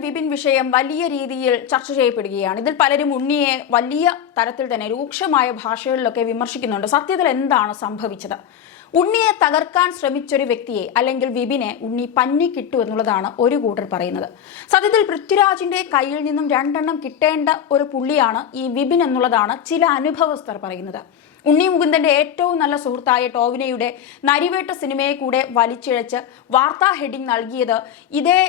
വിപിൻ വിഷയം വലിയ രീതിയിൽ ചർച്ച ചെയ്യപ്പെടുകയാണ്. ഇതിൽ പലരും ഉണ്ണിയെ വലിയ തരത്തിൽ തന്നെ രൂക്ഷമായ ഭാഷകളിലൊക്കെ വിമർശിക്കുന്നുണ്ട്. സത്യത്തിൽ എന്താണ് സംഭവിച്ചത്? ഉണ്ണിയെ തകർക്കാൻ ശ്രമിച്ചൊരു വ്യക്തിയെ അല്ലെങ്കിൽ വിപിനെ ഉണ്ണി പഞ്ഞി കിട്ടു എന്നുള്ളതാണ് ഒരു കൂട്ടർ പറയുന്നത്. സത്യത്തിൽ പൃഥ്വിരാജിന്റെ കയ്യിൽ നിന്നും രണ്ടെണ്ണം കിട്ടേണ്ട ഒരു പുള്ളിയാണ് ഈ വിപിൻ എന്നുള്ളതാണ് ചില അനുഭവസ്ഥർ പറയുന്നത്. ഉണ്ണി മുകുന്ദന്റെ ഏറ്റവും നല്ല സുഹൃത്തായ ടോവിനയുടെ നരിവേട്ട സിനിമയെ കൂടെ വലിച്ചിഴച്ച് വാർത്താ ഹെഡിംഗ് നൽകിയത് ഇതേ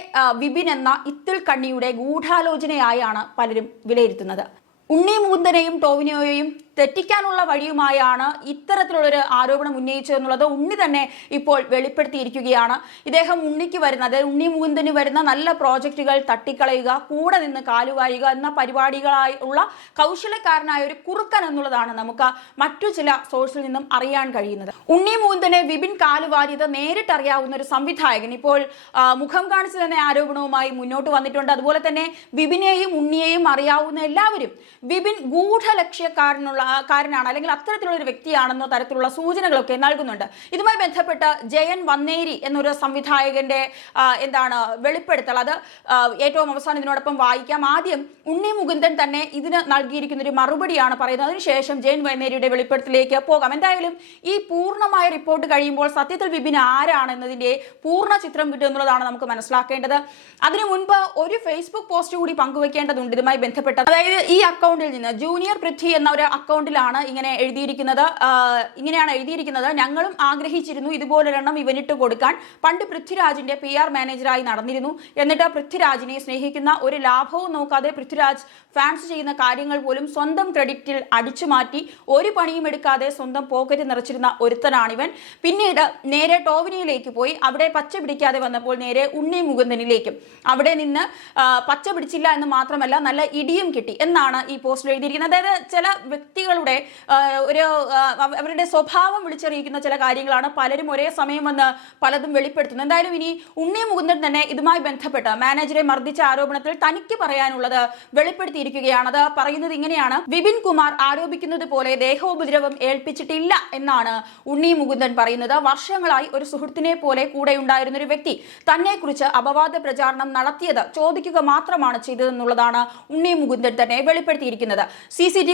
വിപിൻ എന്ന ഇത്തിൽ കണ്ണിയുടെ ഗൂഢാലോചനയായാണ് പലരും വിലയിരുത്തുന്നത്. ഉണ്ണി മുകുന്ദനെയും ടോവിനോയെയും തെറ്റിക്കാനുള്ള വഴിയുമായാണ് ഇത്തരത്തിലുള്ളൊരു ആരോപണം ഉന്നയിച്ചതെന്നുള്ളത് ഉണ്ണി തന്നെ ഇപ്പോൾ വെളിപ്പെടുത്തിയിരിക്കുകയാണ്. ഇദ്ദേഹം ഉണ്ണിക്ക് വരുന്ന അതായത് ഉണ്ണി മുകുന്ദന് വരുന്ന നല്ല പ്രോജക്റ്റുകൾ തട്ടിക്കളയുക കൂടെ നിന്ന് കാലുവായുക എന്ന പരിപാടികളായി ഉള്ള കൗശലക്കാരനായ ഒരു കുറുക്കൻ എന്നുള്ളതാണ് നമുക്ക് മറ്റു ചില സോഴ്സിൽ നിന്നും അറിയാൻ കഴിയുന്നത്. ഉണ്ണി മുകുന്ദനെ വിപിൻ കാലുവാരിയത് നേരിട്ടറിയാവുന്ന ഒരു സംവിധായകൻ. ഇപ്പോൾ മുഖം കാണിച്ചു തന്നെ ആരോപണവുമായി മുന്നോട്ട് വന്നിട്ടുണ്ട്. അതുപോലെ തന്നെ വിപിനെയും ഉണ്ണിയെയും അറിയാവുന്ന എല്ലാവരും വിപിൻ ഗൂഢലക്ഷ്യക്കാരനുള്ള കാരനാണ് അല്ലെങ്കിൽ അത്തരത്തിലുള്ള ഒരു വ്യക്തിയാണെന്ന തരത്തിലുള്ള സൂചനകളൊക്കെ നൽകുന്നുണ്ട്. ഇതുമായി ബന്ധപ്പെട്ട് ജയൻ വന്നേരി എന്നൊരു സംവിധായകന്റെ എന്താണ് വെളിപ്പെടുത്തൽ. അത് ഏറ്റവും അവസാനം ഇതിനോടൊപ്പം വായിക്കാം. ആദ്യം ഉണ്ണി മുകുന്ദൻ തന്നെ ഇതിന് നൽകിയിരിക്കുന്ന ഒരു മറുപടിയാണ് പറയുന്നത്. അതിനുശേഷം ജയൻ വന്നേരിയുടെ വെളിപ്പെടുത്തലിലേക്ക് പോകാം. എന്തായാലും ഈ പൂർണമായ റിപ്പോർട്ട് കഴിയുമ്പോൾ സത്യത്തിൽ വിപിൻ ആരാണെന്നതിന്റെ പൂർണ ചിത്രം കിട്ടും എന്നുള്ളതാണ് നമുക്ക് മനസ്സിലാക്കേണ്ടത്. അതിനു മുൻപ് ഒരു ഫേസ്ബുക്ക് പോസ്റ്റ് കൂടി പങ്കുവെക്കേണ്ടതുണ്ട് ഇതുമായി ബന്ധപ്പെട്ട അതായത് ഈ അക്കൗണ്ടിൽ നിന്ന് ജൂനിയർ പൃഥ്വി എന്ന ഒരു അക്കൗണ്ടിലാണ് ഇങ്ങനെ എഴുതിയിരിക്കുന്നത്. ഇങ്ങനെയാണ് എഴുതിയിരിക്കുന്നത്. ഞങ്ങളും ആഗ്രഹിച്ചിരുന്നു ഇതുപോലൊരെണ്ണം ഇവനിട്ട് കൊടുക്കാൻ. പണ്ട് പൃഥ്വിരാജിന്റെ പി ആർ മാനേജറായി നടന്നിരുന്നു. എന്നിട്ട് പൃഥ്വിരാജിനെ സ്നേഹിക്കുന്ന ഒരു ലാഭവും നോക്കാതെ പൃഥ്വിരാജ് ഫാൻസ് ചെയ്യുന്ന കാര്യങ്ങൾ പോലും സ്വന്തം ക്രെഡിറ്റിൽ അടിച്ചു മാറ്റി ഒരു പണിയും എടുക്കാതെ സ്വന്തം പോക്കറ്റ് നിറച്ചിരുന്ന ഒരുത്തനാണിവൻ. പിന്നീട് നേരെ ടോവിനിയിലേക്ക് പോയി. അവിടെ പച്ച പിടിക്കാതെ വന്നപ്പോൾ നേരെ ഉണ്ണി മുകുന്ദനിലേക്കും. അവിടെ നിന്ന് പച്ച പിടിച്ചില്ല എന്ന് മാത്രമല്ല നല്ല ഇടിയും കിട്ടി എന്നാണ് ഈ പോസ്റ്റിൽ എഴുതിയിരിക്കുന്നത്. അതായത് ചില വ്യക്തികളുടെ ഒരു അവരുടെ സ്വഭാവം വിളിച്ചറിയിക്കുന്ന ചില കാര്യങ്ങളാണ് പലരും ഒരേ സമയം വന്ന് പലതും വെളിപ്പെടുത്തുന്നത്. എന്തായാലും ഇനി ഉണ്ണി മുകുന്ദൻ തന്നെ ഇതുമായി ബന്ധപ്പെട്ട് മാനേജറെ മർദ്ദിച്ച ആരോപണത്തിൽ തനിക്ക് പറയാനുള്ളത് വെളിപ്പെടുത്തിയിരിക്കുകയാണ്. അത് പറയുന്നത് ഇങ്ങനെയാണ്. വിപിൻ കുമാർ ആരോപിക്കുന്നത് പോലെ ദേഹോപദ്രവം ഏൽപ്പിച്ചിട്ടില്ല എന്നാണ് ഉണ്ണി മുകുന്ദൻ പറയുന്നത്. വർഷങ്ങളായി ഒരു സുഹൃത്തിനെ പോലെ കൂടെ ഉണ്ടായിരുന്ന ഒരു വ്യക്തി തന്നെക്കുറിച്ച് അപവാദ പ്രചാരണം നടത്തിയത് ചോദിക്കുക മാത്രമാണ് ചെയ്തതെന്നുള്ളതാണ് ഉണ്ണി മുകുന്ദൻ തന്നെ വെളിപ്പെടുത്തിയിരിക്കുന്നത്. സി ടി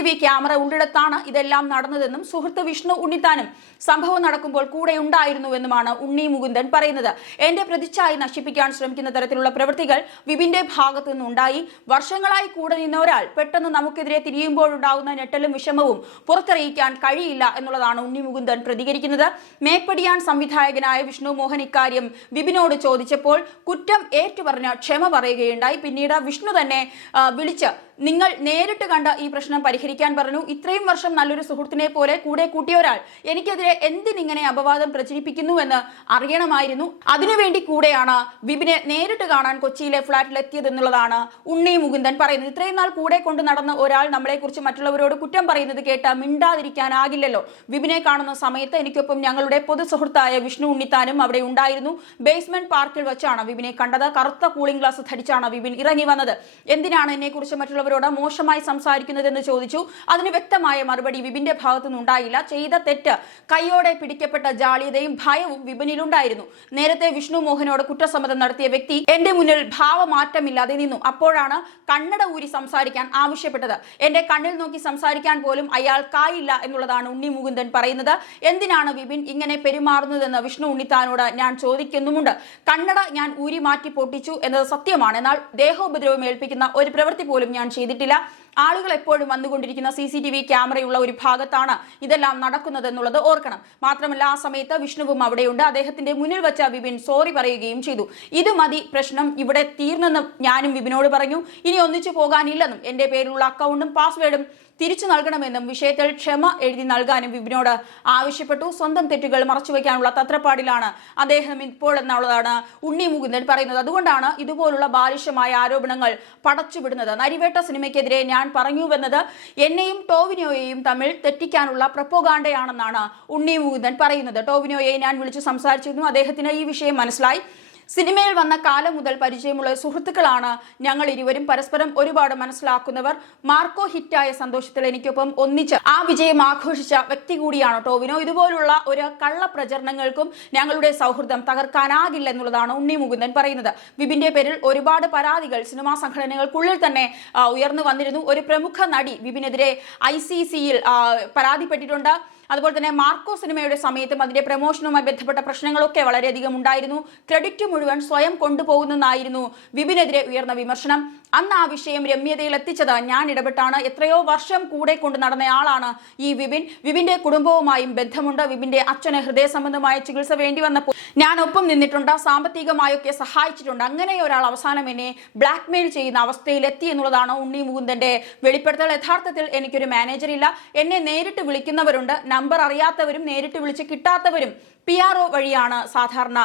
വി ഉള്ളിടത്താണ് ഇതെല്ലാം നടന്നതെന്നും സുഹൃത്ത് വിഷ്ണു ഉണ്ണിത്താനും സംഭവം നടക്കുമ്പോൾ കൂടെ ഉണ്ടായിരുന്നുവെന്നുമാണ് ഉണ്ണി മുകുന്ദൻ പറയുന്നത്. എന്റെ പ്രതിച്ഛായ നശിപ്പിക്കാൻ ശ്രമിക്കുന്ന തരത്തിലുള്ള പ്രവൃത്തികൾ വിപിന്റെ ഭാഗത്തു നിന്നുണ്ടായി. വർഷങ്ങളായി കൂടെ നിന്ന ഒരാൾ പെട്ടെന്ന് നമുക്കെതിരെ തിരിയുമ്പോഴുണ്ടാകുന്ന ഞെട്ടലും വിഷമവും പുറത്തറിയിക്കാൻ കഴിയില്ല എന്നുള്ളതാണ് ഉണ്ണി മുകുന്ദൻ പ്രതികരിക്കുന്നത്. മേപ്പടിയാൻ സംവിധായകനായ വിഷ്ണു മോഹൻ ഇക്കാര്യം വിപിനോട് ചോദിച്ചപ്പോൾ കുറ്റം ഏറ്റുപറഞ്ഞ് ക്ഷമ പറയുകയുണ്ടായി. പിന്നീട് വിഷ്ണു തന്നെ വിളിച്ച് നിങ്ങൾ നേരിട്ട് കണ്ട ഈ പ്രശ്നം പരിഹരിക്കാൻ പറഞ്ഞു. ഇത്രയും വർഷം നല്ലൊരു സുഹൃത്തിനെ പോലെ കൂടെ കൂട്ടിയ ഒരാൾ എനിക്കെതിരെ എന്തിനിങ്ങനെ അപവാദം പ്രചരിപ്പിക്കുന്നു എന്ന് അറിയണമായിരുന്നു. അതിനുവേണ്ടി കൂടെയാണ് വിപിനെ നേരിട്ട് കാണാൻ കൊച്ചിയിലെ ഫ്ളാറ്റിൽ എത്തിയതെന്നുള്ളതാണ് ഉണ്ണി മുകുന്ദൻ പറയുന്നത്. ഇത്രയും നാൾ കൂടെ കൊണ്ട് നടന്ന ഒരാൾ നമ്മളെക്കുറിച്ച് മറ്റുള്ളവരോട് കുറ്റം പറയുന്നത് കേട്ട് മിണ്ടാതിരിക്കാനാകില്ലല്ലോ. വിപിനെ കാണുന്ന സമയത്ത് എനിക്കൊപ്പം ഞങ്ങളുടെ പൊതു സുഹൃത്തായ വിഷ്ണു ഉണ്ണിത്താനും അവിടെ ഉണ്ടായിരുന്നു. ബേസ്മെന്റ് പാർക്കിൽ വെച്ചാണ് വിപിനെ കണ്ടത്. കറുത്ത കൂളിംഗ് ഗ്ലാസ് ധരിച്ചാണ് വിപിൻ ഇറങ്ങി വന്നത്. എന്തിനാണ് എന്നെക്കുറിച്ച് മറ്റുള്ളവരോട് മോശമായി സംസാരിക്കുന്നതെന്ന് ചോദിച്ചു. അതിന് വ്യക്തമായ മറുപടി വിപിന്റെ ഭാഗത്തുനിന്ന് ഉണ്ടായില്ല. ചെയ്ത തെറ്റ് കൈയോടെ പിടിക്കപ്പെട്ട ജാളിയതയും ഭയവും വിപിനിലുണ്ടായിരുന്നു നേരത്തെ വിഷ്ണു മോഹനോട് കുറ്റസമ്മതം നടത്തിയ വ്യക്തി എന്റെ മുന്നിൽ ഭാവമാറ്റമില്ലാതെ നിന്നു. അപ്പോഴാണ് കണ്ണട ഊരി സംസാരിക്കാൻ ആവശ്യപ്പെട്ടത്. എന്റെ കണ്ണിൽ നോക്കി സംസാരിക്കാൻ പോലും അയാൾ അയാൾക്കായില്ല എന്നുള്ളതാണ് ഉണ്ണി മുകുന്ദൻ പറയുന്നത്. എന്തിനാണ് വിപിൻ ഇങ്ങനെ പെരുമാറുന്നതെന്ന് വിഷ്ണു ഉണ്ണിത്താനോട് ഞാൻ ചോദിക്കുന്നുമുണ്ട്. കണ്ണട ഞാൻ ഊരി മാറ്റി പൊട്ടിച്ചു എന്നത് സത്യമാണ്. എന്നാൽ ദേഹോപദ്രവം ഏൽപ്പിക്കുന്ന ഒരു പ്രവൃത്തി പോലും ഞാൻ ചെയ്തിട്ടില്ല. ആളുകൾ എപ്പോഴും വന്നുകൊണ്ടിരിക്കുന്ന സി സി ടി വി ക്യാമറയുള്ള ഒരു ഭാഗത്താണ് ഇതെല്ലാം നടക്കുന്നത് എന്നുള്ളത് ഓർക്കണം. മാത്രമല്ല ആ സമയത്ത് വിഷ്ണുവും അവിടെയുണ്ട്. അദ്ദേഹത്തിന്റെ മുന്നിൽ വെച്ച വിപിൻ സോറി പറയുകയും ചെയ്തു. ഇത് മതി പ്രശ്നം ഇവിടെ തീർന്നെന്നും ഞാനും വിപിനോട് പറഞ്ഞു. ഇനി ഒന്നിച്ചു പോകാനില്ലെന്നും. എന്റെ പേരിലുള്ള അക്കൗണ്ടും പാസ്വേഡും തിരിച്ചു നൽകണമെന്നും വിഷയത്തിൽ ക്ഷമ എഴുതി നൽകാനും വിപിനോട് ആവശ്യപ്പെട്ടു. സ്വന്തം തെറ്റുകൾ മറച്ചുവെക്കാനുള്ള തത്രപ്പാടിലാണ് അദ്ദേഹം ഇപ്പോൾ എന്നുള്ളതാണ് ഉണ്ണി മുകുന്ദൻ പറയുന്നത്. അതുകൊണ്ടാണ് ഇതുപോലുള്ള ബാലിഷ്യമായ ആരോപണങ്ങൾ പടച്ചുവിടുന്നത്. നരിവേട്ട സിനിമയ്ക്കെതിരെ ഞാൻ പറഞ്ഞുവെന്നത് എന്നെയും ടോവിനോയെയും തമ്മിൽ തെറ്റിക്കാനുള്ള പ്രപ്പോകാണ്ടയാണെന്നാണ് ഉണ്ണി മുകുന്ദൻ പറയുന്നത്. ടോവിനോയെ ഞാൻ വിളിച്ചു സംസാരിച്ചിരുന്നു. അദ്ദേഹത്തിന് ഈ വിഷയം മനസ്സിലായി. സിനിമയിൽ വന്ന കാലം മുതൽ പരിചയമുള്ള സുഹൃത്തുക്കളാണ് ഞങ്ങൾ ഇരുവരും പരസ്പരം ഒരുപാട് മനസ്സിലാക്കുന്നവർ. മാർക്കോ ഹിറ്റായ സന്തോഷത്തിൽ എനിക്കൊപ്പം ഒന്നിച്ച് ആ വിജയം ആഘോഷിച്ച വ്യക്തി കൂടിയാണ് ടോവിനോ. ഇതുപോലുള്ള ഒരു കള്ള പ്രചരണങ്ങൾക്കും ഞങ്ങളുടെ സൗഹൃദം തകർക്കാനാകില്ല എന്നുള്ളതാണ് ഉണ്ണി മുകുന്ദൻ പറയുന്നത്. വിപിന്റെ പേരിൽ ഒരുപാട് പരാതികൾ സിനിമാ സംഘടനകൾക്കുള്ളിൽ തന്നെ ഉയർന്നു വന്നിരുന്നു. ഒരു പ്രമുഖ നടി വിപിനെതിരെ ഐ സി സിയിൽ പരാതിപ്പെട്ടിട്ടുണ്ട്. അതുപോലെ തന്നെ മാർക്കോ സിനിമയുടെ സമയത്തും അതിന്റെ പ്രമോഷനുമായി ബന്ധപ്പെട്ട പ്രശ്നങ്ങളൊക്കെ വളരെയധികം ഉണ്ടായിരുന്നു. ക്രെഡിറ്റ് മുഴുവൻ സ്വയം കൊണ്ടുപോകുന്നതായിരുന്നു വിപിനെതിരെ ഉയർന്ന വിമർശനം. അന്ന് ആ വിഷയം രമ്യതയിൽ എത്തിച്ചത് ഞാൻ ഇടപെട്ടാണ്. എത്രയോ വർഷം കൂടെ കൊണ്ട് നടന്നയാളാണ് ഈ വിപിൻ. വിപിന്റെ കുടുംബവുമായും ബന്ധമുണ്ട്. വിപിന്റെ അച്ഛന് ഹൃദയ സംബന്ധമായ ചികിത്സ വേണ്ടി വന്നപ്പോൾ ഞാൻ ഒപ്പം നിന്നിട്ടുണ്ട്. സാമ്പത്തികമായൊക്കെ സഹായിച്ചിട്ടുണ്ട്. അങ്ങനെ ഒരാൾ അവസാനം എന്നെ ബ്ലാക്ക് മെയിൽ ചെയ്യുന്ന അവസ്ഥയിൽ എത്തി എന്നുള്ളതാണ് ഉണ്ണി മുകുന്ദന്റെ വെളിപ്പെടുത്തൽ. യഥാർത്ഥത്തിൽ എനിക്കൊരു മാനേജർ ഇല്ല. എന്നെ നേരിട്ട് വിളിക്കുന്നവരുണ്ട്. നമ്പർ അറിയാത്തവരും നേരിട്ട് വിളിച്ച് കിട്ടാത്തവരും പി ആർ ഒ വഴിയാണ് സാധാരണ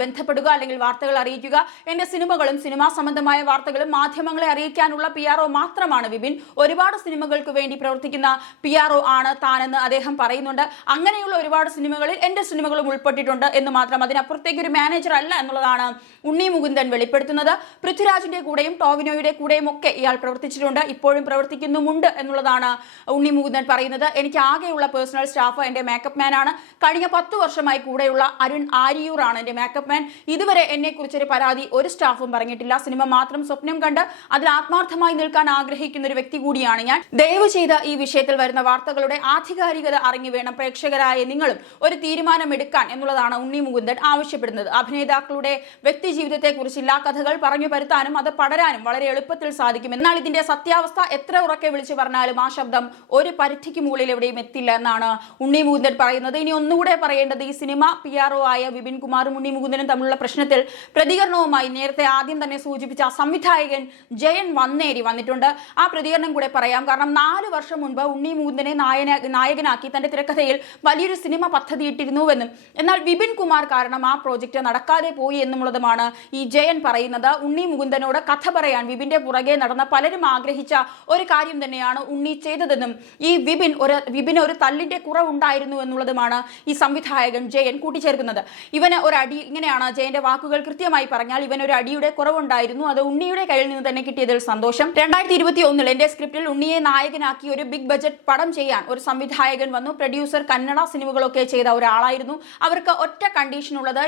ബന്ധപ്പെടുക അല്ലെങ്കിൽ വാർത്തകൾ അറിയിക്കുക. എന്റെ സിനിമകളും സിനിമാ സംബന്ധമായ വാർത്തകളും മാധ്യമങ്ങളെ അറിയിക്കാനുള്ള പി ആർ ഒ മാത്രമാണ് വിപിൻ. ഒരുപാട് സിനിമകൾക്ക് വേണ്ടി പ്രവർത്തിക്കുന്ന പി ആർ ഒ ആണ് താനെന്ന് അദ്ദേഹം പറയുന്നുണ്ട്. അങ്ങനെയുള്ള ഒരുപാട് സിനിമകളിൽ എന്റെ സിനിമകളും ഉൾപ്പെട്ടിട്ടുണ്ട് എന്ന് മാത്രം അതിനപ്പുറത്തേക്ക് ഒരു മാനേജർ അല്ല എന്നുള്ളതാണ് ഉണ്ണി മുകുന്ദൻ വെളിപ്പെടുത്തുന്നത്. പൃഥ്വിരാജിന്റെ കൂടെയും ടോവിനോയുടെ കൂടെയും ഒക്കെ ഇയാൾ പ്രവർത്തിച്ചിട്ടുണ്ട്. ഇപ്പോഴും പ്രവർത്തിക്കുന്നുമുണ്ട് എന്നുള്ളതാണ് ഉണ്ണി മുകുന്ദൻ പറയുന്നത്. എനിക്ക് ആകെയുള്ള പേഴ്സണൽ സ്റ്റാഫ് എന്റെ മേക്കപ്പ് മാനാണ് കഴിഞ്ഞ പത്ത് വർഷമായി കൂടെയുള്ള അരുൺ ആരിയൂർ ആണ് എന്റെ മേക്കപ്പ് മാൻ ഇതുവരെ എന്നെ കുറിച്ചൊരു പരാതി ഒരു സ്റ്റാഫും പറഞ്ഞിട്ടില്ല. സിനിമ മാത്രം സ്വപ്നം കണ്ട് അതിൽ ആത്മാർത്ഥമായി നിൽക്കാൻ ആഗ്രഹിക്കുന്ന ഒരു വ്യക്തി കൂടിയാണ് ഞാൻ. ദയവ് ചെയ്ത ഈ വിഷയത്തിൽ വരുന്ന വാർത്തകളുടെ ആധികാരികത അറിഞ്ഞു വേണം പ്രേക്ഷകരായ നിങ്ങളും ഒരു തീരുമാനമെടുക്കാൻ എന്നുള്ളതാണ് ഉണ്ണി മുകുന്ദൻ ആവശ്യപ്പെടുന്നത്. അഭിനേതാക്കളുടെ വ്യക്തി ജീവിതത്തെ കുറിച്ചില്ല കഥകൾ പറഞ്ഞു പരുത്താനും അത് പടരാനും വളരെ എളുപ്പത്തിൽ സാധിക്കും. എന്നാൽ ഇതിന്റെ സത്യാവസ്ഥ എത്ര ഉറക്കെ വിളിച്ചു പറഞ്ഞാലും ആ ശബ്ദം ഒരു പരിധിക്ക് മുകളിൽ എവിടെയും എത്തില്ല എന്നാണ് ഉണ്ണി മുകുന്ദൻ പറയുന്നത്. ഇനി ഒന്നുകൂടെ പറയേണ്ടത് ഈ സിനിമ പി ആർ ഒ ആയ വിപിൻ കുമാറും ഉണ്ണി മുകുന്ദനും തമ്മിലുള്ള പ്രശ്നത്തിൽ പ്രതികരണവുമായി നേരത്തെ ആദ്യം തന്നെ സൂചിപ്പിച്ച സംവിധായകൻ ജയൻ വന്നേരി വന്നിട്ടുണ്ട്. ആ പ്രതികരണം കൂടെ പറയാം. കാരണം നാല് വർഷം മുൻപ് ഉണ്ണി മുകുന്ദനെ നായന നായകനാക്കി തന്റെ തിരക്കഥയിൽ വലിയൊരു സിനിമ പദ്ധതിയിട്ടിരുന്നുവെന്നും എന്നാൽ വിപിൻ കുമാർ കാരണം ആ പ്രോജക്റ്റ് നടക്കാതെ പോയി എന്നുള്ളതുമാണ് ഈ ജയൻ പറയുന്നത്. ഉണ്ണി മുകുന്ദനോട് കഥ പറയാൻ വിപിന്റെ പുറകെ നടന്ന പലരും ആഗ്രഹിച്ച ഒരു കാര്യം തന്നെയാണ് ഉണ്ണി ചെയ്തതെന്നും ഈ വിപിൻ ഒരു വിപിന് ഒരു തല്ലിന്റെ കുറവുണ്ടായിരുന്നു എന്നുള്ളതുമാണ് ഈ സംവിധായകൻ ജയൻ കൂട്ടിച്ചേർക്കുന്നത്. ഇവന് ഒരു അടി ഇങ്ങനെയാണ് ജയന്റെ വാക്കുകൾ കൃത്യമായി പറഞ്ഞാൽ ഇവൻ ഒരു അടിയുടെ കുറവുണ്ടായിരുന്നു. അത് ഉണ്ണിയുടെ കയ്യിൽ നിന്ന് തന്നെ കിട്ടിയതിൽ സന്തോഷം. രണ്ടായിരത്തി ഇരുപത്തി ഒന്നിൽ എന്റെ സ്ക്രിപ്റ്റിൽ ഉണ്ണിയെ നായകനാക്കി ഒരു ബിഗ് ബജറ്റ് പടം ചെയ്യാൻ ഒരു സംവിധായകൻ വന്നു. പ്രൊഡ്യൂസർ കന്നഡ സിനിമകളൊക്കെ ചെയ്ത ഒരാളായിരുന്നു. അവർക്ക് ഒറ്റ കണ്ടീഷൻ ഉള്ളത്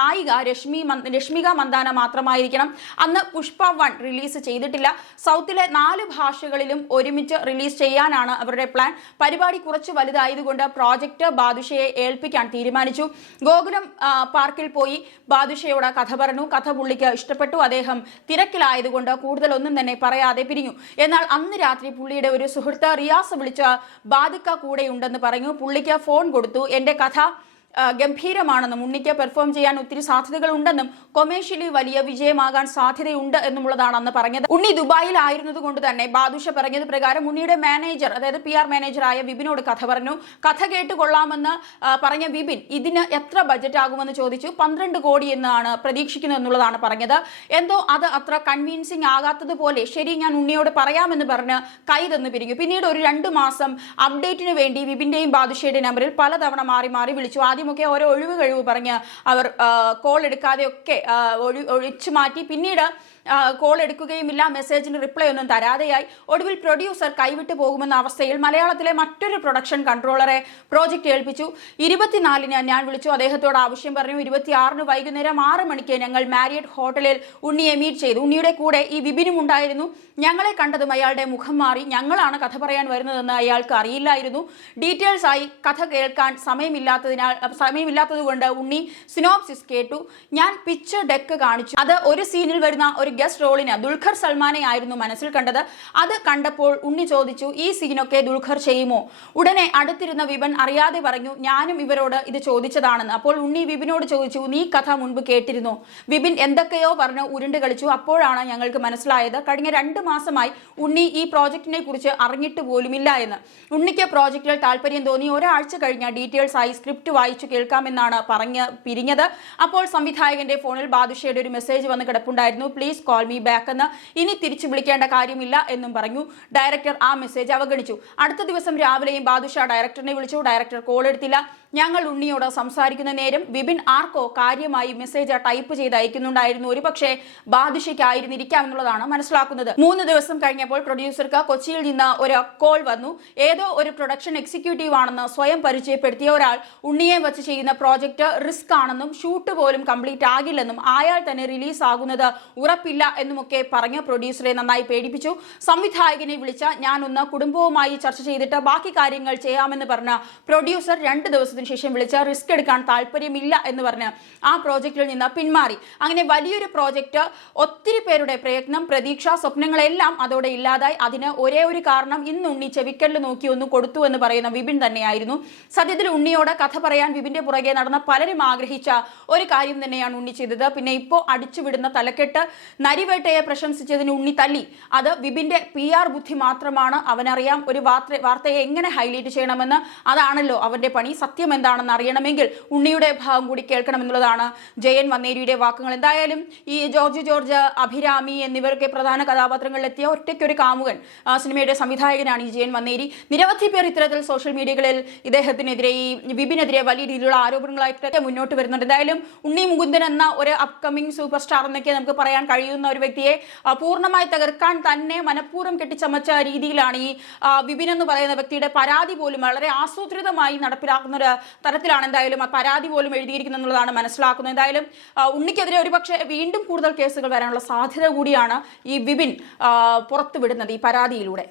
നായിക രശ്മി രശ്മിക മന്ദാന മാത്രമായിരിക്കണം. അന്ന് പുഷ്പ വൺ റിലീസ് ചെയ്തിട്ടില്ല. സൗത്തിലെ നാല് ഭാഷകളിലും ഒരുമിച്ച് റിലീസ് ചെയ്യാനാണ് അവരുടെ പ്ലാൻ. പരിപാടി കുറച്ച് വലുതായതുകൊണ്ട് പ്രോജക്റ്റ് ബാദുഷയെ ഏൽപ്പിക്കാൻ തീരുമാനിച്ചു. ഗോകുലം പാർക്കിൽ പോയി ബാദുഷയോട് കഥ പറഞ്ഞു. കഥ പുള്ളിക്ക് ഇഷ്ടപ്പെട്ടു. അദ്ദേഹം തിരക്കിലായതുകൊണ്ട് കൂടുതലൊന്നും തന്നെ പറയാതെ പിരിഞ്ഞു. എന്നാൽ അന്ന് രാത്രി പുള്ളിയുടെ ഒരു സുഹൃത്ത് റിയാസ് വിളിച്ച ബാധിക്ക കൂടെയുണ്ടെന്ന് പറഞ്ഞു. പുള്ളിക്ക് ഫോൺ കൊടുത്തു. എന്റെ കഥ ഗംഭീരമാണെന്നും ഉണ്ണിക്ക് പെർഫോം ചെയ്യാൻ ഒത്തിരി സാധ്യതകൾ ഉണ്ടെന്നും കൊമേഴ്ഷ്യലി വലിയ വിജയമാകാൻ സാധ്യതയുണ്ട് എന്നുള്ളതാണ് അന്ന് പറഞ്ഞത്. ഉണ്ണി ദുബായിൽ കൊണ്ട് തന്നെ ബാദുഷ പറഞ്ഞത് പ്രകാരം ഉണ്ണിയുടെ മാനേജർ അതായത് പി ആർ മാനേജറായ വിപിനോട് കഥ പറഞ്ഞു. കഥ കേട്ട് കൊള്ളാമെന്ന് പറഞ്ഞ വിപിൻ ഇതിന് എത്ര ബജറ്റ് ആകുമെന്ന് ചോദിച്ചു. പന്ത്രണ്ട് കോടി എന്നാണ് പ്രതീക്ഷിക്കുന്നത് എന്നുള്ളതാണ് പറഞ്ഞത്. എന്തോ അത് അത്ര കൺവീൻസിങ് ആകാത്തതുപോലെ ശരി ഞാൻ ഉണ്ണിയോട് പറയാമെന്ന് പറഞ്ഞ് കൈ തന്നു പിരിഞ്ഞു. പിന്നീട് ഒരു രണ്ട് മാസം അപ്ഡേറ്റിന് വേണ്ടി വിപിന്റെയും ബാദുഷയുടെ നമ്പറിൽ പലതവണ മാറി മാറി വിളിച്ചു. ആദ്യമൊക്കെ ഓരോ ഒഴിവ് കഴിവ് പറഞ്ഞ് അവർ കോൾ എടുക്കാതെയൊക്കെ ഒഴി ഒഴിച്ചു മാറ്റി. പിന്നീട് കോൾ എടുക്കുകയുമില്ല. മെസ്സേജിന് റിപ്ലൈ ഒന്നും തരാതെയായി. ഒടുവിൽ പ്രൊഡ്യൂസർ കൈവിട്ടു പോകുമെന്ന അവസ്ഥയിൽ മലയാളത്തിലെ മറ്റൊരു പ്രൊഡക്ഷൻ കൺട്രോളറെ പ്രോജക്റ്റ് ഏൽപ്പിച്ചു. ഇരുപത്തിനാലിന് ഞാൻ വിളിച്ചു. അദ്ദേഹത്തോട് ആവശ്യം പറഞ്ഞു. ഇരുപത്തിയാറിന് വൈകുന്നേരം ആറ് മണിക്ക് ഞങ്ങൾ മാരിയറ്റ് ഹോട്ടലിൽ ഉണ്ണിയെ മീറ്റ് ചെയ്തു. ഉണ്ണിയുടെ കൂടെ ഈ വിപിനും ഉണ്ടായിരുന്നു. ഞങ്ങളെ കണ്ടതും അയാളുടെ മുഖം മാറി. ഞങ്ങളാണ് കഥ പറയാൻ വരുന്നതെന്ന് അയാൾക്ക് അറിയില്ലായിരുന്നു. ഡീറ്റെയിൽസ് ആയി കഥ കേൾക്കാൻ സമയമില്ലാത്തതിനാൽ സമയമില്ലാത്തത് കൊണ്ട് ഉണ്ണി സിനോപ്സിസ് കേട്ടു. ഞാൻ പിക്ചർ ഡെക്ക് കാണിച്ചു. അത് ഒരു സീനിൽ വരുന്ന ഒരു ഗസ്റ്റ് റോളിന് ദുൽഖർ സൽമാനെ ആയിരുന്നു മനസ്സിൽ കണ്ടത്. അത് കണ്ടപ്പോൾ ഉണ്ണി ചോദിച്ചു ഈ സീനൊക്കെ ദുൽഖർ ചെയ്യുമോ? ഉടനെ അടുത്തിരുന്ന വിപൻ അറിയാതെ പറഞ്ഞു ഞാനും ഇവരോട് ഇത് ചോദിച്ചതാണെന്ന്. അപ്പോൾ ഉണ്ണി വിപിനോട് ചോദിച്ചു നീ കഥ മുൻപ് കേട്ടിരുന്നു? വിപിൻ എന്തൊക്കെയോ പറഞ്ഞ് ഉരുണ്ട് കളിച്ചു. അപ്പോഴാണ് ഞങ്ങൾക്ക് മനസ്സിലായത്. കഴിഞ്ഞ രണ്ട് മാസമായി ഉണ്ണി ഈ പ്രോജക്റ്റിനെ കുറിച്ച് അറിഞ്ഞിട്ട് പോലുമില്ല എന്ന്. ഉണ്ണിക്ക് പ്രോജക്റ്റിൽ താല്പര്യം തോന്നി. ഒരാഴ്ച കഴിഞ്ഞ ഡീറ്റെയിൽസ് ആയി സ്ക്രിപ്റ്റ് വായിച്ചു. കേൾക്കാമെന്നാണ് പറഞ്ഞ് പിരിഞ്ഞത്. അപ്പോൾ സംവിധായകന്റെ ഫോണിൽ ബാദുഷയുടെ ഒരു മെസ്സേജ് വന്ന് കിടപ്പുണ്ടായിരുന്നു. പ്ലീസ് കോൾ മീ ബാക്ക് എന്ന്. ഇനി തിരിച്ചു വിളിക്കേണ്ട കാര്യമില്ല എന്നും പറഞ്ഞു. ഡയറക്ടർ ആ മെസ്സേജ് അവഗണിച്ചു. അടുത്ത ദിവസം രാവിലെയും ബാദുഷ ഡയറക്ടറിനെ വിളിച്ചു. ഡയറക്ടർ കോൾ എടുത്തില്ല. ഞങ്ങൾ ഉണ്ണിയോട് സംസാരിക്കുന്ന നേരം വിപിൻ ആർക്കോ കാര്യമായി മെസ്സേജ് ടൈപ്പ് ചെയ്ത് അയക്കുന്നുണ്ടായിരുന്നു. ഒരുപക്ഷെ ബാധിഷയ്ക്കായിരുന്നിരിക്കാം എന്നുള്ളതാണ് മനസ്സിലാക്കുന്നത്. മൂന്ന് ദിവസം കഴിഞ്ഞപ്പോൾ പ്രൊഡ്യൂസർക്ക് കൊച്ചിയിൽ നിന്ന് ഒരു കോൾ വന്നു. ഏതോ ഒരു പ്രൊഡക്ഷൻ എക്സിക്യൂട്ടീവ് ആണെന്ന് സ്വയം പരിചയപ്പെടുത്തിയ ഒരാൾ ഉണ്ണിയെ വെച്ച് ചെയ്യുന്ന പ്രോജക്റ്റ് റിസ്ക് ആണെന്നും ഷൂട്ട് പോലും കംപ്ലീറ്റ് ആകില്ലെന്നും ആയാൽ തന്നെ റിലീസ് ആകുന്നത് ഉറപ്പില്ല എന്നുമൊക്കെ പറഞ്ഞ് പ്രൊഡ്യൂസറെ നന്നായി പേടിപ്പിച്ചു. സംവിധായകനെ വിളിച്ച ഞാനൊന്ന് കുടുംബവുമായി ചർച്ച ചെയ്തിട്ട് ബാക്കി കാര്യങ്ങൾ ചെയ്യാമെന്ന് പറഞ്ഞ പ്രൊഡ്യൂസർ രണ്ട് ദിവസത്തിന് ശേഷം വിളിച്ച റിസ്ക് എടുക്കാൻ താല്പര്യമില്ല എന്ന് പറഞ്ഞ് ആ പ്രോജക്റ്റിൽ നിന്ന് പിന്മാറി. അങ്ങനെ വലിയൊരു പ്രോജക്റ്റ് ഒത്തിരി പേരുടെ പ്രയത്നം പ്രതീക്ഷ സ്വപ്നങ്ങളെല്ലാം അതോടെ ഇല്ലാതായി. അതിന് ഒരേ ഒരു കാരണം ഇന്ന് ഉണ്ണി ചെവിക്കല്ല് നോക്കി ഒന്ന് കൊടുത്തു എന്ന് പറയുന്ന വിപിൻ തന്നെയായിരുന്നു. സത്യത്തിൽ ഉണ്ണിയോട് കഥ പറയാൻ വിപിന്റെ പുറകെ നടന്ന പലരും ആഗ്രഹിച്ച ഒരു കാര്യം തന്നെയാണ് ഉണ്ണി ചെയ്തത്. പിന്നെ ഇപ്പോൾ അടിച്ചുവിടുന്ന തലക്കെട്ട് നരിവേട്ടയെ പ്രശംസിച്ചതിന് ഉണ്ണി തല്ലി. അത് വിപിന്റെ പി ആർ ബുദ്ധി മാത്രമാണ്. അവനറിയാം ഒരു വാർത്ത വാർത്തയെ എങ്ങനെ ഹൈലൈറ്റ് ചെയ്യണമെന്ന്. അതാണല്ലോ അവന്റെ പണി. സത്യം എന്താണെന്ന് അറിയണമെങ്കിൽ ഉണ്ണിയുടെ ഭാഗം കൂടി കേൾക്കണം എന്നുള്ളതാണ് ജയൻ വന്നേരിയുടെ വാക്കുകൾ. എന്തായാലും ഈ ജോർജ് ജോർജ് അഭിരാമി എന്നിവരൊക്കെ പ്രധാന കഥാപാത്രങ്ങളിലെത്തിയ ഒറ്റയ്ക്കൊരു കാമുകൻ സിനിമയുടെ സംവിധായകനാണ് ഈ ജയൻ വന്നേരി. നിരവധി പേർ ഇത്തരത്തിൽ സോഷ്യൽ മീഡിയകളിൽ ഇദ്ദേഹത്തിനെതിരെ ഈ വിപിനെതിരെ വലിയ രീതിയിലുള്ള ആരോപണങ്ങളായിട്ടൊക്കെ മുന്നോട്ട് വരുന്നുണ്ട്. എന്തായാലും ഉണ്ണി മുകുന്ദൻ എന്ന ഒരു അപ്കമിംഗ് സൂപ്പർ സ്റ്റാർ എന്നൊക്കെ നമുക്ക് പറയാൻ കഴിയുന്ന ഒരു വ്യക്തിയെ പൂർണമായി തകർക്കാൻ തന്നെ മനഃപൂർവം കെട്ടിച്ചമച്ച രീതിയിലാണ് ഈ വിപിൻ എന്ന് പറയുന്ന വ്യക്തിയുടെ പരാതി പോലും വളരെ ആസൂത്രിതമായി നടപ്പിലാക്കുന്ന ഒരു തരത്തിലാണ് എന്തായാലും ആ പരാതി പോലും എഴുതിയിരിക്കുന്നത് എന്നുള്ളതാണ് മനസ്സിലാക്കുന്നത്. എന്തായാലും ഉണ്ണിക്കെതിരെ ഒരുപക്ഷെ വീണ്ടും കൂടുതൽ കേസുകൾ വരാനുള്ള സാധ്യത കൂടിയാണ് ഈ വിപിൻ പുറത്തുവിടുന്നത് ഈ പരാതിയിലൂടെ.